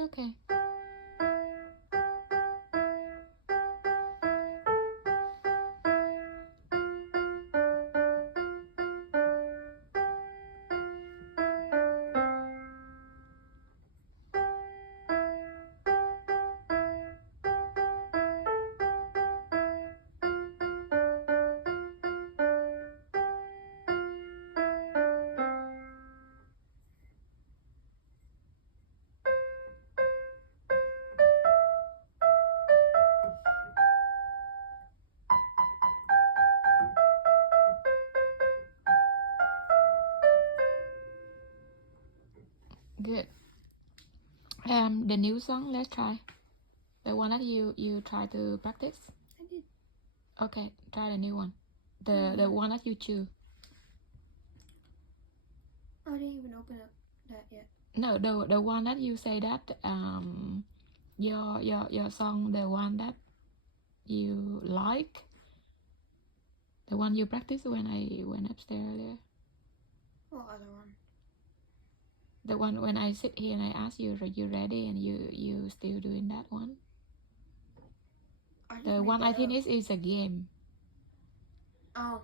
It's okay. Good. The new song, let's try. The one that you try to practice. I did. Okay, try the new one. The one that you choose. Oh, I didn't even open up that yet. No, the one that you say that your song, the one that you like, the one you practice when I went upstairs earlier. What other one? The one when I sit here and I ask you, are you ready? And you still doing that one. The one I think is a game. Oh.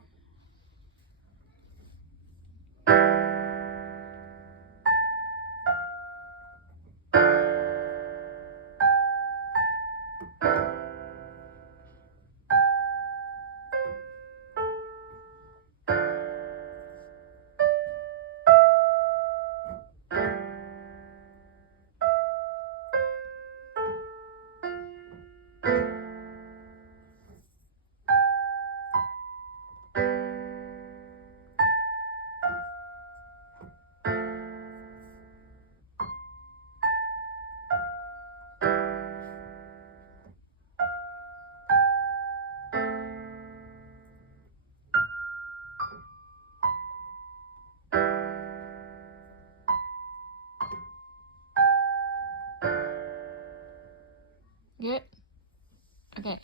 Good. Okay.